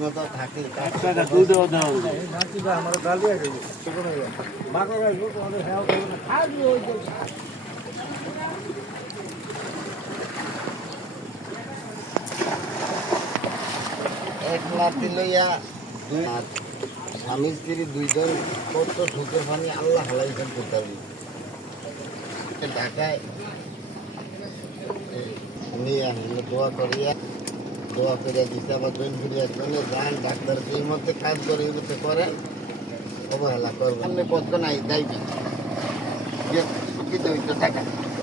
মতো থাকি এক নাতি লইয়া দুই স্বামী স্ত্রী দুইজন কত সুখে পানি আল্লাহ হালাইছেন কোথাও ঢাকায় নিয়ে আসলে দোয়া করিয়া দিতে আবার দৈন ফিরিয়ে যান ডাক্তার এই মধ্যে কাজ করে এগুলোতে করেন অবহেলা করবেন পথ নাই যাইবি সুখিত হইতে থাকা